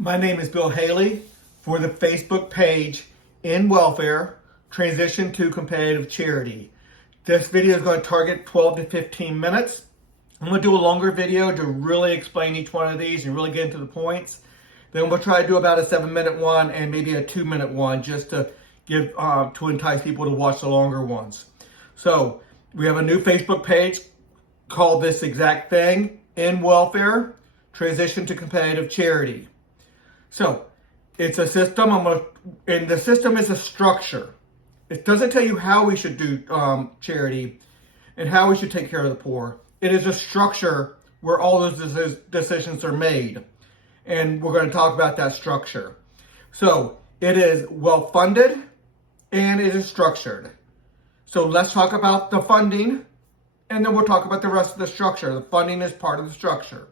My name is Bill Haley for the Facebook page In Welfare, Transition to Competitive Charity. This video is going to target 12 to 15 minutes. I'm going to do a longer video to really explain each one of these and really get into the points. Then we'll try to do about a 7-minute one and maybe a 2-minute one just to give to entice people to watch the longer ones. So we have a new Facebook page called this exact thing, In Welfare, Transition to Competitive Charity. So it's a system, and the system is a structure. It doesn't tell you how we should do charity and how we should take care of the poor. It is a structure where all those decisions are made. And we're going to talk about that structure. So it is well funded and it is structured. So let's talk about the funding and then we'll talk about the rest of the structure. The funding is part of the structure.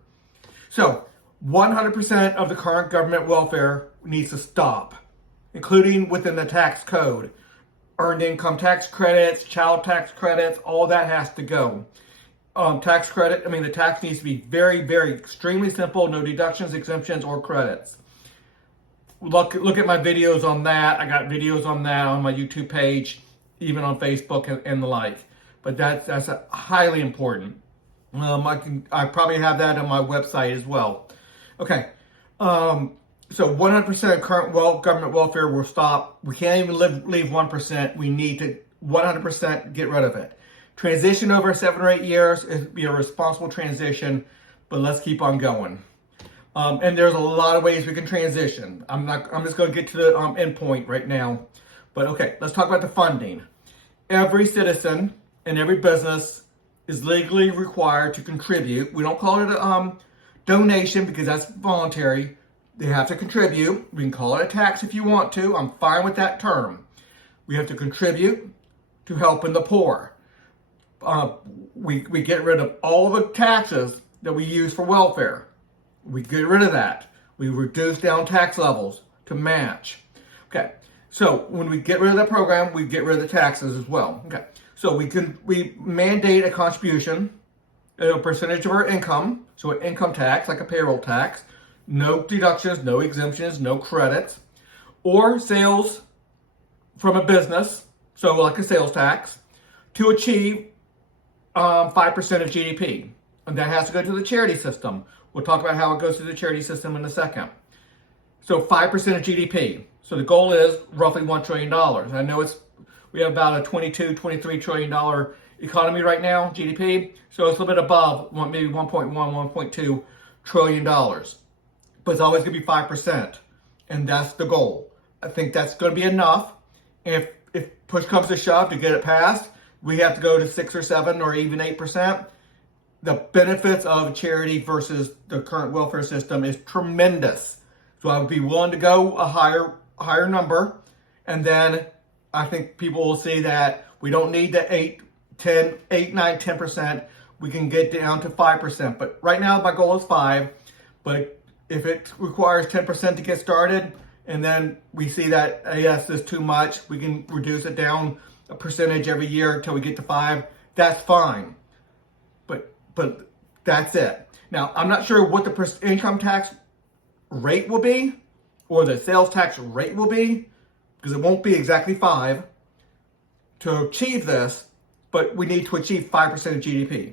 So 100% of the current government welfare needs to stop, including within the tax code. Earned income tax credits, child tax credits, all that has to go. Tax credit, the tax needs to be very, very extremely simple, no deductions, exemptions, or credits. Look at my videos on that. I got videos on that on my YouTube page, even on Facebook and the like. But that's highly important. I probably have that on my website as well. Okay, so 100% of current government welfare will stop. We can't even leave 1%. We need to 100% get rid of it. Transition over 7 or 8 years is be a responsible transition, but let's keep on going. And there's a lot of ways we can transition. I'm just going to get to the end point right now. But okay, let's talk about the funding. Every citizen and every business is legally required to contribute. We don't call it a donation because that's voluntary. They have to contribute. We can call it a tax if you want to. I'm fine with that term. We have to contribute to helping the poor. We get rid of all the taxes that we use for welfare. We get rid of that. We reduce down tax levels to match. Okay, so when we get rid of that program, we get rid of the taxes as well. Okay, so we mandate a contribution, a percentage of our income, so an income tax, like a payroll tax, no deductions, no exemptions, no credits, or sales from a business, so like a sales tax, to achieve 5% of GDP. And that has to go to the charity system. We'll talk about how it goes to the charity system in a second. So 5% of GDP. So the goal is roughly $1 trillion. I know we have about a $23 trillion economy right now, GDP. So it's a little bit above maybe $1.1, $1.2 trillion. But it's always going to be 5%. And that's the goal. I think that's going to be enough. If push comes to shove to get it passed, we have to go to 6 or 7 or even 8%. The benefits of charity versus the current welfare system is tremendous. So I would be willing to go a higher number. And then I think people will see that we don't need the 8, 9, 10%. We can get down to 5%. But right now my goal is 5. But if it requires 10% to get started, and then we see that, yes, this is too much, we can reduce it down a percentage every year until we get to 5. That's fine. But that's it. Now, I'm not sure what the income tax rate will be or the sales tax rate will be, because it won't be exactly 5 to achieve this, but we need to achieve 5% of GDP.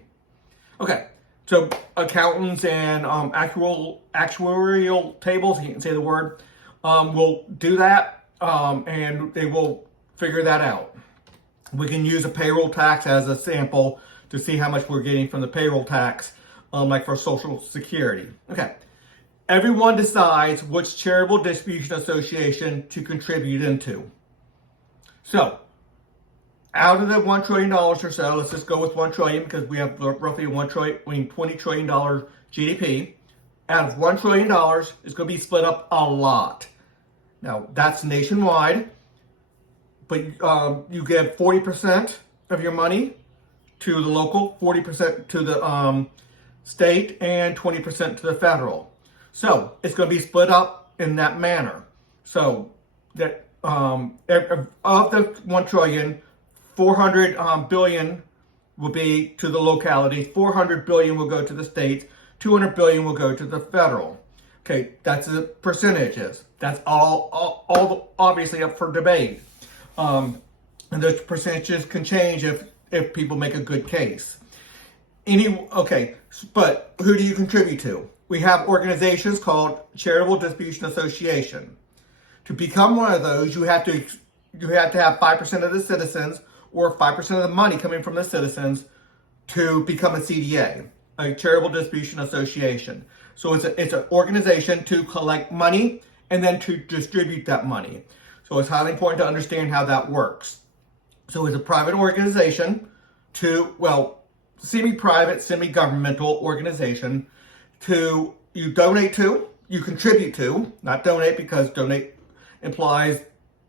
Okay, so accountants and actuarial tables, you can say the word, will do that, and they will figure that out. We can use a payroll tax as a sample to see how much we're getting from the payroll tax, like for Social Security. Okay. Everyone decides which charitable distribution association to contribute into. So, out of the $1 trillion or so, let's just go with $1 trillion because we have roughly $20 trillion GDP. Out of $1 trillion, it's going to be split up a lot. Now, that's nationwide, but you give 40% of your money to the local, 40% to the state, and 20% to the federal. So it's going to be split up in that manner. So that of the $1 trillion, 400 billion will be to the locality, 400 billion will go to the states, 200 billion will go to the federal. Okay, that's the percentages. That's all obviously up for debate. And those percentages can change if people make a good case. Okay, but who do you contribute to? We have organizations called Charitable Distribution Association. To become one of those, you have to have 5% of the citizens or 5% of the money coming from the citizens to become a CDA, a Charitable Distribution Association. So it's an organization to collect money and then to distribute that money. So it's highly important to understand how that works. So it's a private organization semi-private, semi-governmental organization you donate to, you contribute to, not donate because donate implies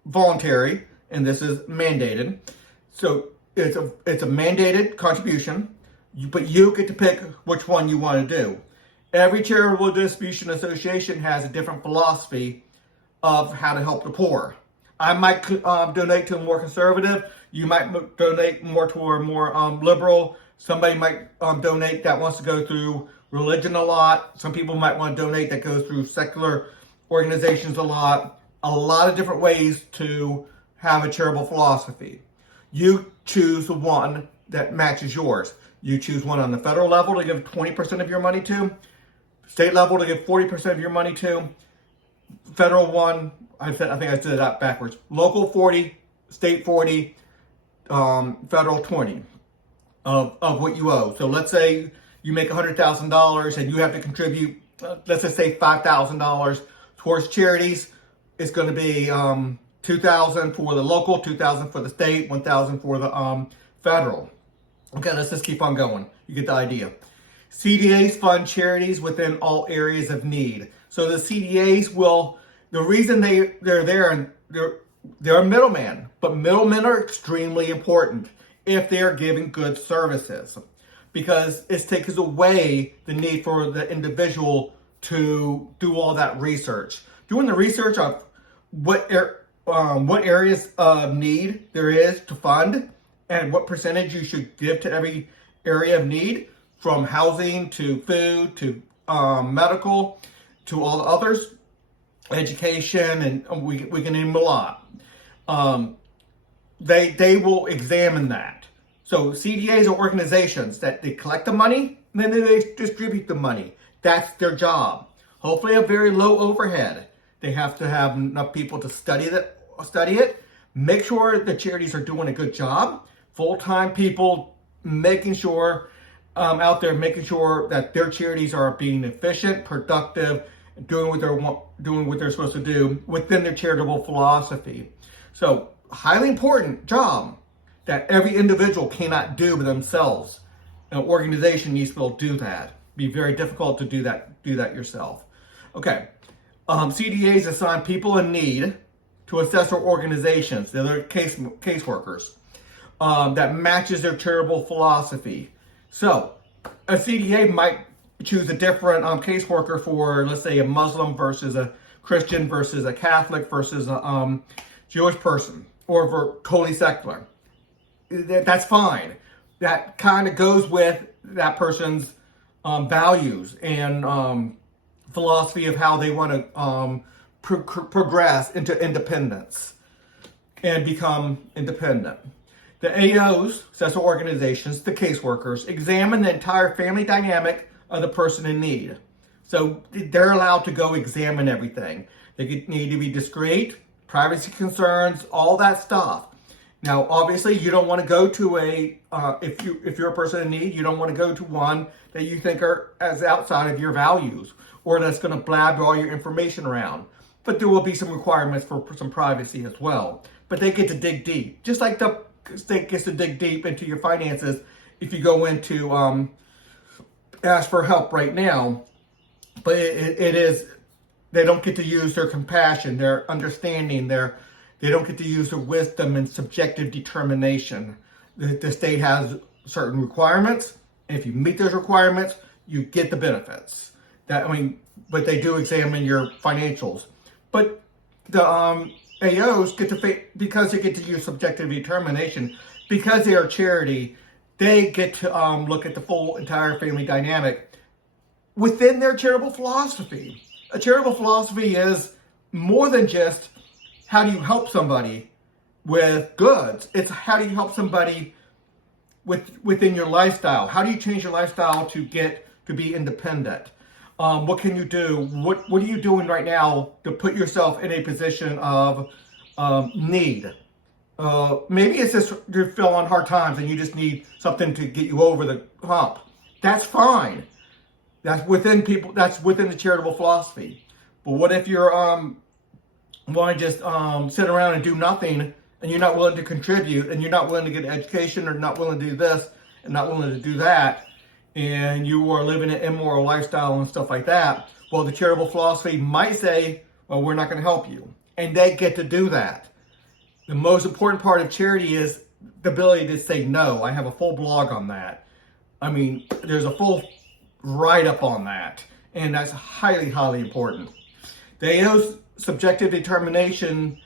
voluntary and this is mandated. So it's a mandated contribution, but you get to pick which one you want to do. Every charitable distribution association has a different philosophy of how to help the poor. I might donate to a more conservative. You might donate more to a more liberal. Somebody might donate that wants to go through religion a lot. Some people might want to donate that goes through secular organizations a lot. A lot of different ways to have a charitable philosophy. You choose the one that matches yours. You choose one on the federal level to give 20% of your money to, state level to give 40% of your money to, federal one, I think I did that backwards. Local 40, state 40, federal 20 of what you owe. So let's say you make $100,000 and you have to contribute, let's just say $5,000 towards charities. It's going to be $2,000 for the local, $2,000 for the state, $1,000 for the federal. Okay, let's just keep on going. You get the idea. CDAs fund charities within all areas of need. So the CDAs the reason they're there, and they're a middleman, but middlemen are extremely important if they are giving good services, because it takes away the need for the individual to do all that research. Doing the research of what areas of need there is to fund and what percentage you should give to every area of need, from housing to food to medical to all the others, education, and we can name a lot. They will examine that. So CDAs are organizations that they collect the money and then they distribute the money. That's their job. Hopefully a very low overhead. They have to have enough people to study it. Make sure the charities are doing a good job. Full-time people making sure making sure that their charities are being efficient, productive, doing what they're supposed to do within their charitable philosophy. So highly important job that every individual cannot do by themselves. An organization needs to be able to do that. Be very difficult to do that yourself. Okay. CDAs assign people in need to assessor organizations. They're caseworkers that matches their charitable philosophy. So a CDA might choose a different caseworker for, let's say, a Muslim versus a Christian versus a Catholic versus a Jewish person, or for totally secular. That's fine. That kind of goes with that person's values and philosophy of how they want to progress into independence and become independent. The AOs, successor organizations, the caseworkers, examine the entire family dynamic of the person in need. So they're allowed to go examine everything. They need to be discreet, privacy concerns, all that stuff. Now, obviously, you don't want to go to if you're a person in need, you don't want to go to one that you think are as outside of your values or that's going to blab all your information around. But there will be some requirements for some privacy as well. But they get to dig deep, just like the state gets to dig deep into your finances if you go into ask for help right now. But they don't get to use their compassion, their understanding, they don't get to use their wisdom and subjective determination. The state has certain requirements, and if you meet those requirements, you get the benefits. But they do examine your financials. But the AOs because they get to use subjective determination, because they are charity, they get to look at the full entire family dynamic within their charitable philosophy. A charitable philosophy is more than just how do you help somebody with goods. It's how do you help somebody within your lifestyle. How do you change your lifestyle to get to be independent? What can you do? What are you doing right now to put yourself in a position of need? Maybe it's just you feel on hard times and you just need something to get you over the hump. That's fine. That's within people. That's within the charitable philosophy. But what if you're want to just sit around and do nothing, and you're not willing to contribute, and you're not willing to get an education, or not willing to do this, and not willing to do that, and you are living an immoral lifestyle and stuff like that? Well, the charitable philosophy might say, well, we're not going to help you. And they get to do that. The most important part of charity is the ability to say no. I have a full blog on that. I mean, there's a full write-up on that. And that's highly, highly important. The AO's subjective determination,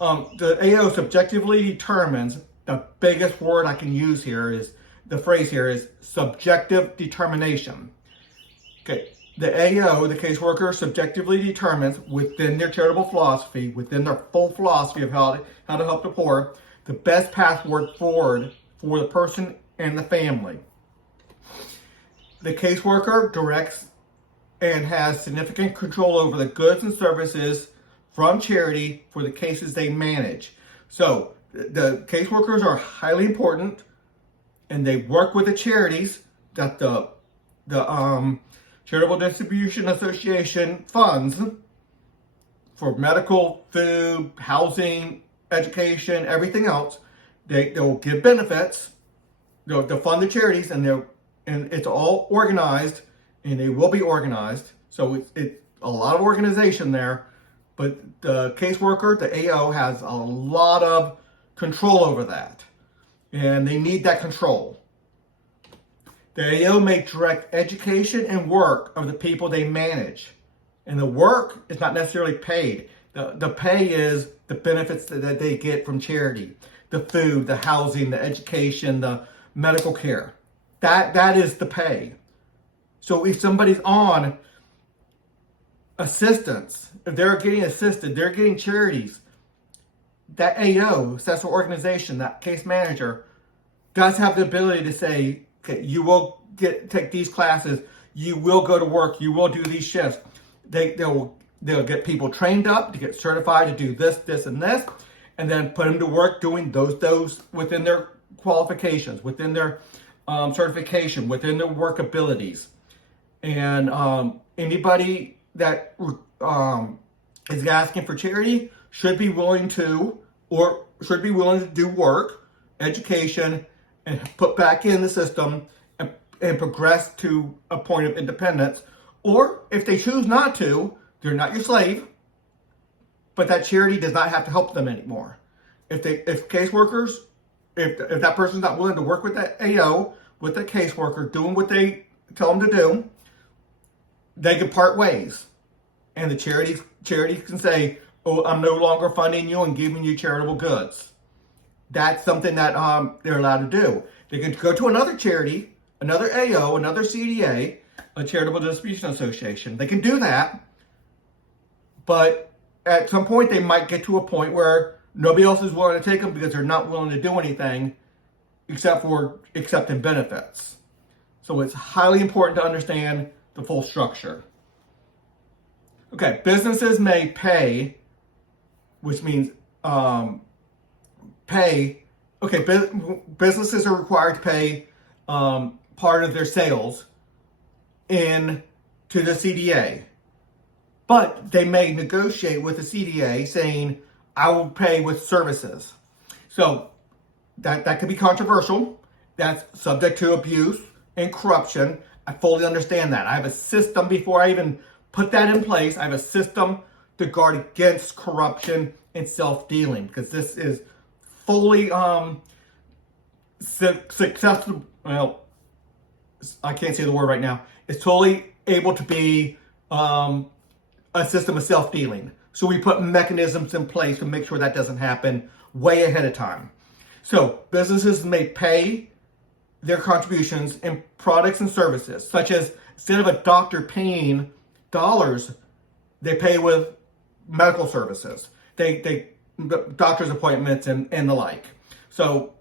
the AO subjectively determines, the biggest word I can use here is, the phrase here is subjective determination. Okay, the AO, the caseworker, subjectively determines within their charitable philosophy, within their full philosophy of how to help the poor, the best path forward for the person and the family. The caseworker directs and has significant control over the goods and services from charity for the cases they manage. So the caseworkers are highly important, and they work with the charities that the Charitable Distribution Association funds for medical, food, housing, education, everything else. They'll give benefits. They'll fund the charities, and it's all organized, and they will be organized. So it's a lot of organization there. But the caseworker, the AO, has a lot of control over that. And they need that control. The AO may direct education and work of the people they manage. And the work is not necessarily paid. The pay is the benefits that they get from charity. The food, the housing, the education, the medical care. That is the pay. So if somebody's on assistance, if they're getting assisted, they're getting charities, that AO, successful organization, that case manager, does have the ability to say, okay, you will take these classes, you will go to work, you will do these shifts. They'll get people trained up to get certified to do this, and this, and then put them to work doing those within their qualifications, within their certification, within their work abilities. And anybody that is asking for charity should be willing to do work, education, and put back in the system and progress to a point of independence. Or if they choose not to, they're not your slave, but that charity does not have to help them anymore. If caseworkers, if that person's not willing to work with that AO, with the caseworker, doing what they tell them to do, they can part ways. And the charities can say, oh, I'm no longer funding you and giving you charitable goods. That's something that they're allowed to do. They can go to another charity, another AO, another CDA, a Charitable Distribution Association. They can do that, but at some point they might get to a point where nobody else is willing to take them because they're not willing to do anything except for accepting benefits. So it's highly important to understand the full structure. Okay, businesses may pay, which means pay. Okay, businesses are required to pay part of their sales in to the CDA, but they may negotiate with the CDA saying, "I will pay with services." So that could be controversial. That's subject to abuse and corruption. I fully understand that. I have a system before I even put that in place. I have a system to guard against corruption and self-dealing, because this is fully successful. Well, I can't say the word right now. It's totally able to be a system of self-dealing. So we put mechanisms in place to make sure that doesn't happen way ahead of time. So businesses may pay their contributions in products and services, such as instead of a doctor paying dollars They pay with medical services. They doctor's appointments and the like. So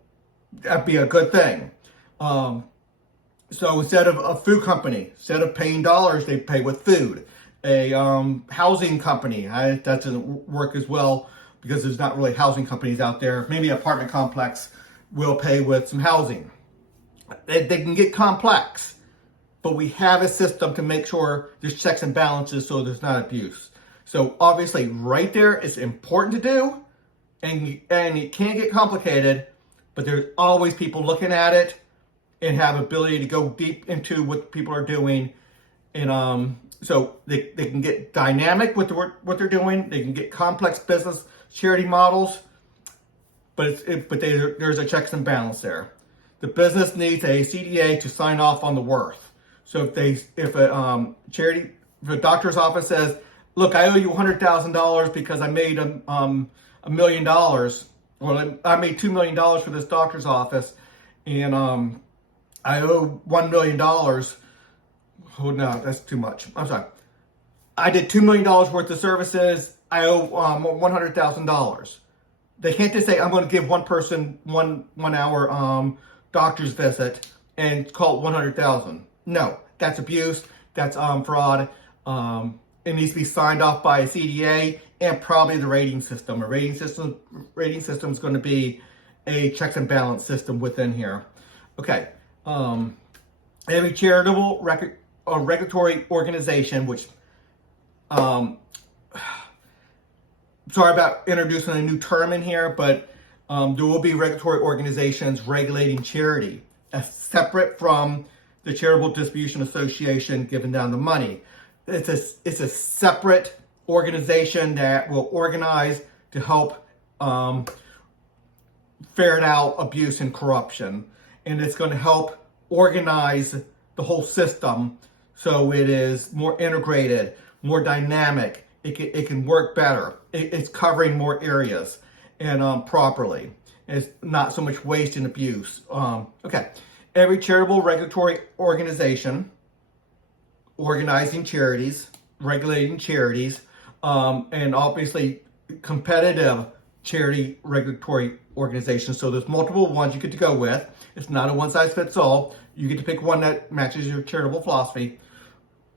that'd be a good thing. So instead of a food company, instead of paying dollars, they pay with food. A housing company, that doesn't work as well because there's not really housing companies out there. Maybe an apartment complex will pay with some housing. They can get complex, but we have a system to make sure there's checks and balances so there's not abuse. So obviously right there, it's important to do, and it can get complicated, but there's always people looking at it and have ability to go deep into what people are doing. And so they can get dynamic with what they're doing. They can get complex business charity models, but there's a checks and balance there. The business needs a CDA to sign off on the worth. So if a doctor's office says, look, I owe you $100,000 because I made $1 million, or I made $2 million for this doctor's office, and I owe $1 million. Oh no, that's too much. I'm sorry. I did $2 million worth of services. I owe $100,000. They can't just say, I'm going to give one person one hour doctor's visit and call it $100,000. No, that's abuse. That's fraud. It needs to be signed off by a CDA and probably the rating system. A rating system is going to be a checks and balance system within here. Okay. Every charitable regulatory organization, which, sorry about introducing a new term in here, but there will be regulatory organizations regulating charity, separate from the Charitable Distribution Association giving down the money. It's a separate organization that will organize to help ferret out abuse and corruption. And it's going to help organize the whole system so it is more integrated, more dynamic. It can work better. It's covering more areas and properly. It's not so much waste and abuse. Okay. Every charitable regulatory organization organizing charities, regulating charities, and obviously competitive charity regulatory organizations. So there's multiple ones you get to go with. It's not a one-size-fits-all. You get to pick one that matches your charitable philosophy.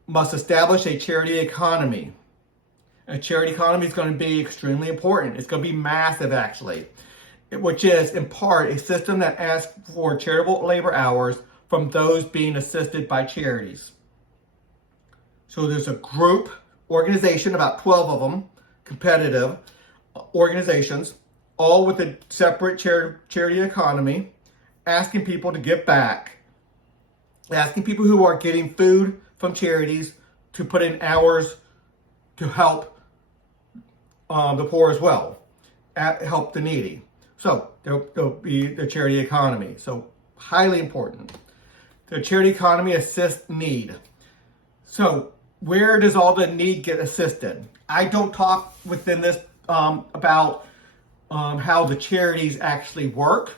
Must establish a charity economy. A charity economy is going to be extremely important. It's going to be massive, actually, which is, in part, a system that asks for charitable labor hours from those being assisted by charities. So there's a group, organization, about 12 of them, competitive organizations, all with a separate charity economy, asking people to give back, asking people who are getting food from charities to put in hours to help the poor as well, help the needy. So there'll be the charity economy. So highly important. The charity economy assists need. So where does all the need get assisted? I don't talk within this about how the charities actually work,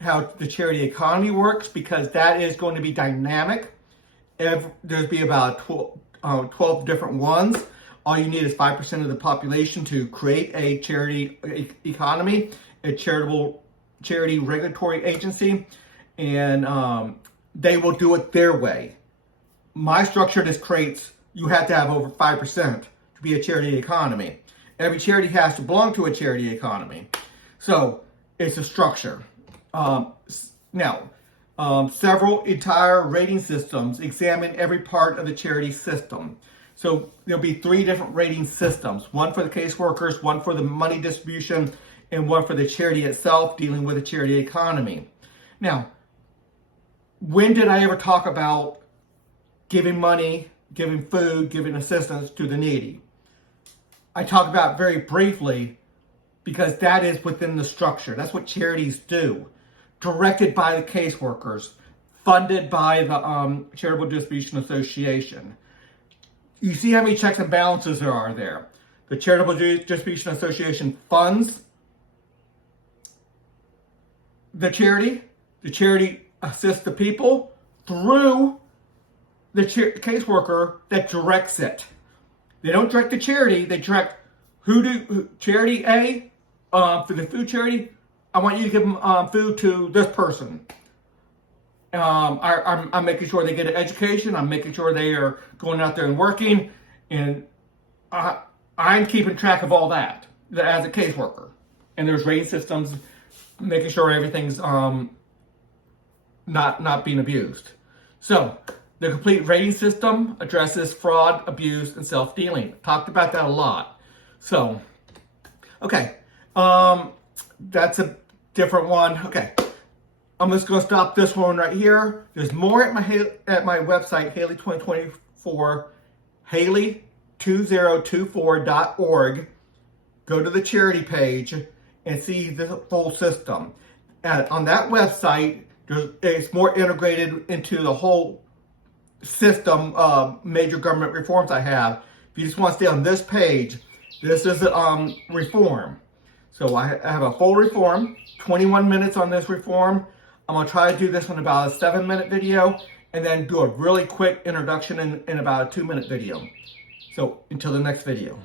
how the charity economy works, because that is going to be dynamic. There's be about 12 different ones. All you need is 5% of the population to create a charity economy, a charity regulatory agency, and they will do it their way. My structure just creates, you have to have over 5% to be a charity economy. Every charity has to belong to a charity economy. So it's a structure. Several entire rating systems examine every part of the charity system. So there'll be 3 different rating systems, one for the caseworkers, one for the money distribution, and one for the charity itself, dealing with the charity economy. Now, when did I ever talk about giving money, giving food, giving assistance to the needy? I talk about very briefly because that is within the structure. That's what charities do. Directed by the caseworkers, funded by the Charitable Distribution Association. You see how many checks and balances there are there. The Charitable Distribution Association funds the charity assists the people through the caseworker that directs it. They don't direct to charity. They direct charity A, for the food charity, I want you to give them food to this person. I'm making sure they get an education. I'm making sure they are going out there and working. And I'm keeping track of all that as a caseworker. And there's rating systems, making sure everything's not being abused. So the complete rating system addresses fraud, abuse, and self-dealing. Talked about that a lot. So, okay, that's a different one. Okay, I'm just going to stop this one right here. There's more at my website, Haley 2024, Haley2024.org. Go to the charity page and see the full system. And on that website, it's more integrated into the whole system of major government reforms I have. If you just want to stay on this page, this is reform. So I have a full reform, 21 minutes on this reform. I'm going to try to do this in about a 7-minute video and then do a really quick introduction in about a 2-minute video. So until the next video.